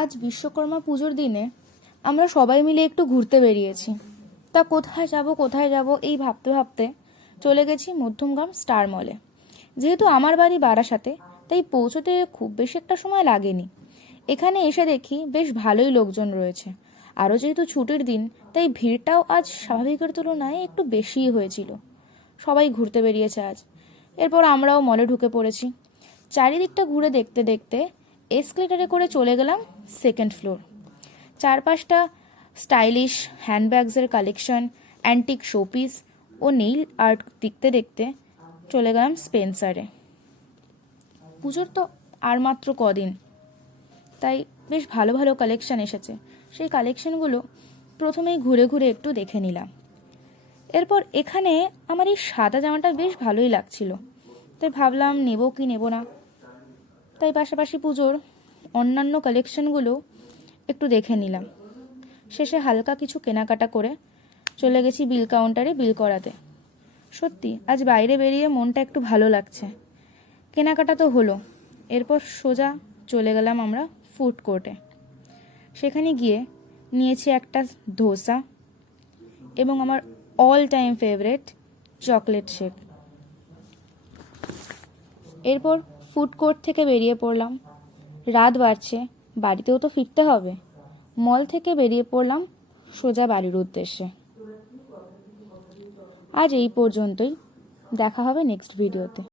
আজ বিশ্বকর্মা পুজোর দিনে আমরা সবাই মিলে একটু ঘুরতে বেরিয়েছি। তা কোথায় যাব এই ভাবতে ভাবতে চলে গেছি মধ্যমগ্রাম স্টার মলে। যেহেতু আমার বাড়ি বারাসাতে, তাই পৌঁছতে খুব বেশি একটা সময় লাগেনি। এখানে এসে দেখি বেশ ভালোই লোকজন রয়েছে। আরও যেহেতু ছুটির দিন, তাই ভিড়টাও আজ স্বাভাবিকের তুলনায় একটু বেশিই হয়েছিল। সবাই ঘুরতে বেরিয়েছে আজ। এরপর আমরাও মলে ঢুকে পড়েছি। চারিদিকটা ঘুরে দেখতে দেখতে এসকেলেটারে করে চলে গেলাম সেকেন্ড ফ্লোর। চারপাশটা স্টাইলিশ হ্যান্ডব্যাগসের কালেকশন, অ্যান্টিক শোপিস ও নেইল আর্ট দেখতে দেখতে চলে গেলাম স্পেন্সারে। পুজোর তো আর মাত্র কদিন, তাই বেশ ভালো ভালো কালেকশন এসেছে। সেই কালেকশনগুলো প্রথমেই ঘুরে ঘুরে একটু দেখে নিলাম। এরপর এখানে আমার এই সাদা জামাটা বেশ ভালোই লাগছিল, তাই ভাবলাম নেব কি নেব না। তাই পাশাপাশি পুজোর অন্যান্য কালেকশনগুলো একটু দেখে নিলাম। শেষে হালকা কিছু কেনাকাটা করে চলে গেছি বিল কাউন্টারে বিল করাতে। সত্যি আজ বাইরে বেরিয়ে মনটা একটু ভালো লাগছে। কেনাকাটা তো হলো, এরপর সোজা চলে গেলাম আমরা ফুড কোর্টে। সেখানে গিয়ে নিয়েছি একটা ধোসা এবং আমার all time favourite chocolate shake. এরপর ফুড কোর্ট থেকে বেরিয়ে পড়লাম। রাত বাড়ছে, বাড়িতেও তো ফিরতে হবে। মল থেকে বেরিয়ে পড়লাম সোজা বাড়ির উদ্দেশ্যে। আজ এই পর্যন্তই, দেখা হবে নেক্সট ভিডিওতে।